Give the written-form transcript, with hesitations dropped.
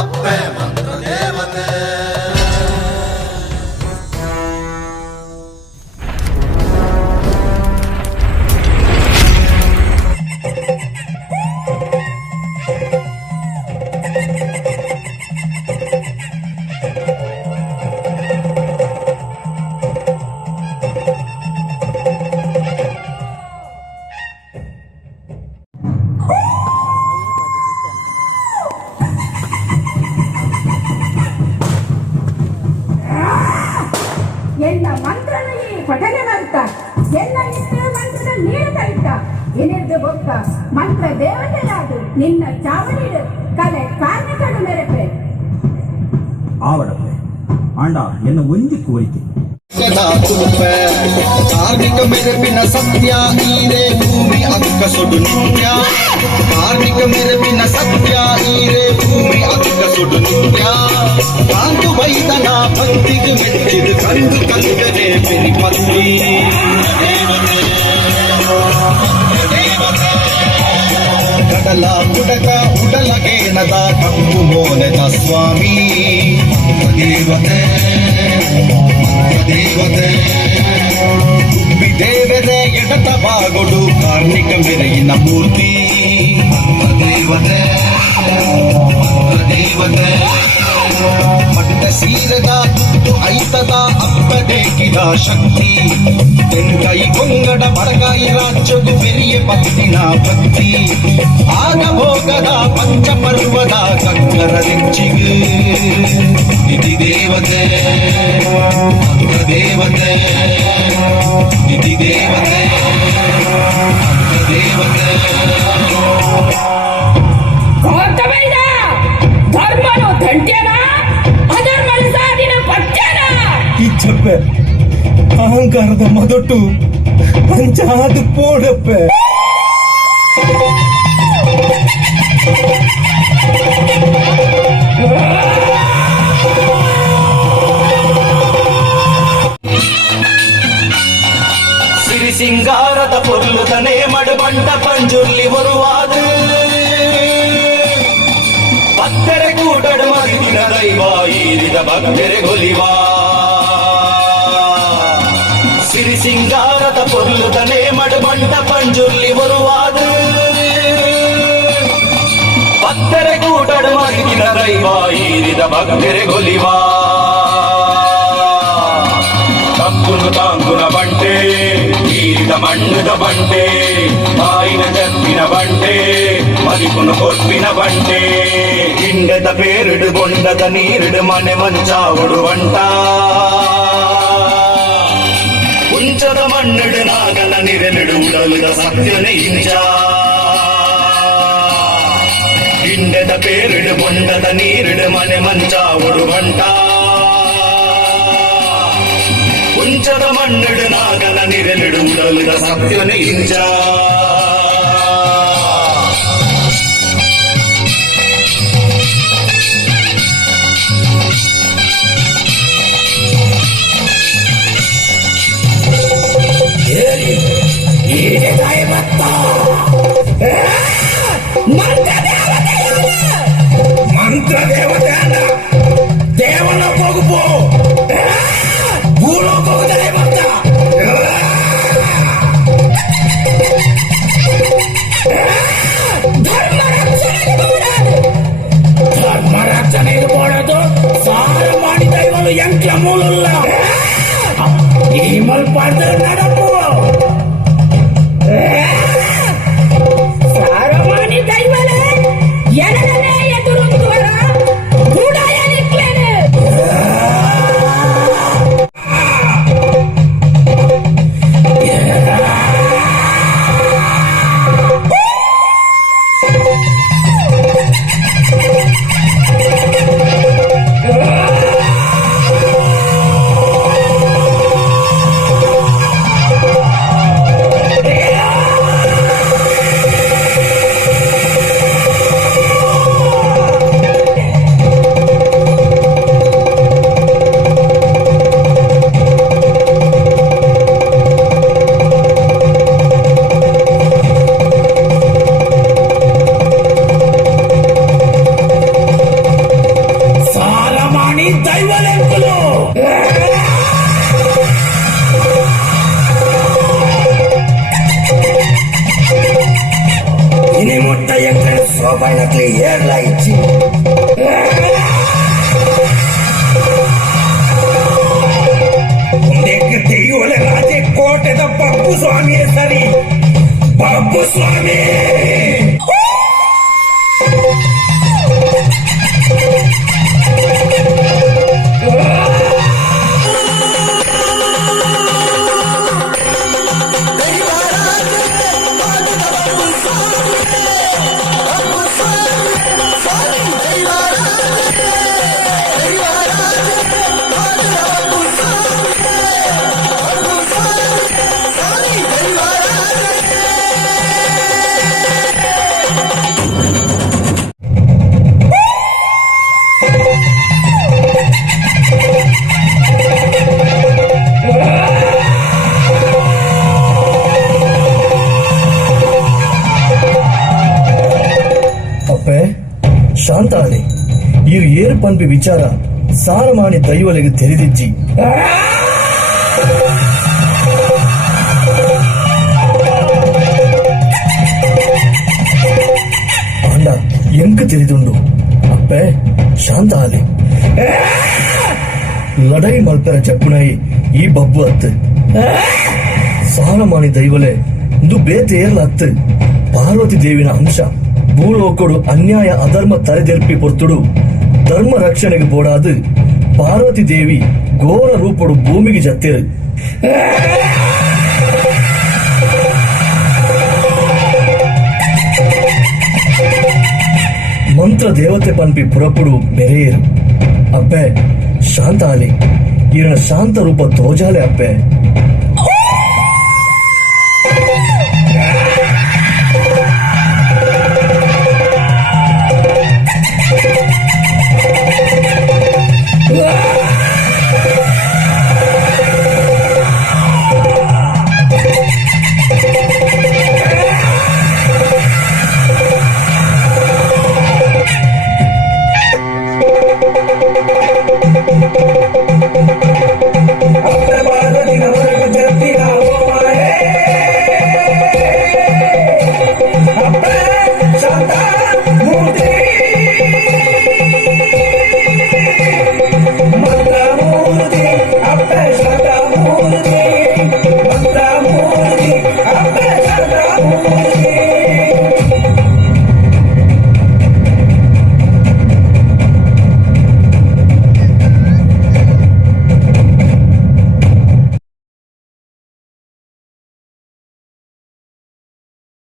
ಅಪ್ಪೆ ಮಂತ್ರ ದೇವತೆ. ಎಲ್ಲ ಮಂತ್ರನ ಈ ಪಠನೆ ಮಾಡ್ತ ಎಲ್ಲ ನಿನ್ನ ಮಂತ್ರದ ನೀಡುತ್ತಾ ಇದ್ದ ಏನಿದ್ದು ಗೊತ್ತ ಮಂತ್ರ ದೇವತೆಯಾದು ನಿನ್ನ ಚಾವಣಿಡು ಕಲೆ ಕಾರ್ಮಿಕರು ಮೆರೆಪೆ ಆವಡಪ್ಪೆ ಆಂಡ ಎನ್ನ ಒಂದಿ ಕೋರಿಕೆ ಕಾರ್ಮಿಕ ಮೆರಪಿನ ಸತ್ಯ ಈರೆ ಭೂಮಿ ಅಕ್ಕ ಸುಡು ನಿತ್ಯ. ಕಾರ್ಮಿಕ ಮೆರಪಿನ ಸತ್ಯ ಈರೆ ಭೂಮಿ ಅಕ್ಕ ಸುಡು ನಿತ್ಯ. ಕಾಂತು ವೈದನ ಭಕ್ತಿಗೆ ಮೆಚ್ಚಿದು ಕಂದು ಕಂಗನೆ ಬೆರಿಪತ್ತಿ. ಕಡಲ ಕುಡಕ ಉಡಲಗೇನದ ಕಪ್ಪು ಮೋನೆದ ಸ್ವಾಮಿ ದೇವತೆ ದೇವತೆ. ಉಪ್ಪಿ ದೇವತೆ ಎಡತ ಬಾಗೊಡು ಕಾರ್ಮಿಕ ಮೆರೆಯಿನ ಮೂರ್ತಿ ದೇವತೆ ದೇವತೆ. ಮಟ್ಟ ಸೀರದ ತುತ್ತು ಐತದ ಅಪ್ಪಡೇಕಿದ ಶಕ್ತಿ. ತೆಂಕೈ ಕೊಂಗಡ ಬಡಗಾಯಿ ರಾಜ್ಯದು ಬೆರಿಯ ಪತ್ತಿನ ಭಕ್ತಿ. ಆಗ ಭೋಗದ ಪಂಚಪರ್ವದ ಕಕ್ಕರ ನೆಚ್ಚಿಗೆ ಇತಿ ದೇವತೆ ದೇವತೆ ಇತಿ ದೇವತೆ ದೇವತೆ. ಧರ್ಮನು ದಂಡ್ಯನ ಅಧರ್ಮನ ಸಾಧಿನ ಪಠ್ಯನ. ಈ ಚಪ್ಪೆ ಅಹಂಕಾರದ ಮೊದಟು ಪಂಚಾದು ಪೋಡಪ್ಪೆ. ಸಿರಿ ಸಿಂಗಾರದ ಪೊರ್ಲುತನೆ ಮಡುಬಂಡ ಪಂಜುರ್ಲಿ ಬರುವಾದು. ಭಕ್ತರೆ ಕೂಟಡು ಮರಿದಿನ ದೈವ ಈರಿದ ಭಕ್ತರೆ ಗೊಲಿವಾ. ಸಿರಿ ಸಿಂಗಾರದ ಪೊರ್ಲುತನೆ ಮಡುಬಂಡ ಪಂಜುರ್ಲಿ ಬರುವಾದು. ಭಕ್ತರೆ ಕೂಟಡು ಮರಿದಿನ ದೈವ ಈರಿದ ಭಕ್ತರೆ ಗೊಲಿವಾ. ಕಪ್ಪುನು ತಾಂಗುನ ಬಂಟೆ ಈರಿದ ಮಣ್ಣದ ಬಂಟೆ. ಬಾಯಿನ ಜಪ್ಪಿನ ಬಂಟೆ ಮರಿಪುನು ಕೊಪ್ಪಿನ ಬಂಟೆ. ಹಿಂಡದ ಪೇರಿಡು ಬೊಂಡದ ನೀರಿಡು ಮನೆ ಮಂಚಾವುಡು ಬಂಟ. ಉಂಚದ ಮಣ್ಣಿಡು ನಾಗನ ನಿರಲಿಡು ಉಡಲುದ ಸತ್ಯನೆ ಇಂಚ. ಹಿಂಡದ ಪೇರಿಡು ಬೊಂಡದ ನೀರಿಡು ಮನೆ ಮಂಚಾವುಡು ಬಂಟ. ಉಂಚದ ಮಣ್ಣಿಡು ನಾಗನ ನಿರಲಿಡು ಉಡಲುದ ಸತ್ಯನೆ ಇಂಚ. ಮಂತ್ರ ದೇವತೆ ಅಲ್ಲ ದೇವನ ಹೋಗುಪೋ ಭೂಲೋಕ ಹೋಗುತ್ತದೆ ಮಂತ್ರ. ಸೋಪಾನಕ್ಲಿ ಏರ್ಲ ಇಚ್ಚಿ ಒಂದಕ್ಕೆ ತೆಗೆಯುವಲೆ ರಾಜೆ ಕೋಟೆದ ಪಪ್ಪು ಸ್ವಾಮಿಯೇ ಸರಿ ಪಪ್ಪು ಸ್ವಾಮಿ ಶಾಂತಾನೆ ಇರು ಏರು ಪನ್ಪಿ ವಿಚಾರ ಸಾರಮಾನಿ ದೈವಲೆಗೆ ತೆರೆದಿಜ್ಜಿ ಆಂಡ ಎಂಕ್ ತೆರೆದುಂಡು ಅಪ್ಪೆ ಶಾಂತಾನೆ ಲಡೈ ಮಲ್ಪರ ಚಪ್ಪುನಾಯಿ ಈ ಬಬ್ಬು ಅತ್ತು ಸಾರಮಾನಿ ದೈವಲೆ ಇಂದು ಬೇತೆ ಏರ್ಲ ಅತ್ತು ಪಾರ್ವತಿ ದೇವಿನ ಅಂಶ ಭೂಲೋಕಡು ಅನ್ಯಾಯ ಅಧರ್ಮ ತಲೆದೆರ್ಪಿ ಪೊರ್ತುಡು ಧರ್ಮ ರಕ್ಷಣೆಗೆ ಬೋಡಾದು ಪಾರ್ವತಿ ದೇವಿ ಘೋರ ರೂಪಡು ಭೂಮಿಗೆ ಜತ್ತೇರು ಮಂತ್ರ ದೇವತೆ ಪನ್ಪಿ ಪುರಪುಡು ಬೆರೆಯೇರು ಅಪ್ಪೆ ಶಾಂತಾಲಿ ಈರನ ಶಾಂತ ರೂಪ ತೋಜಾಲೆ ಅಪ್ಪೆ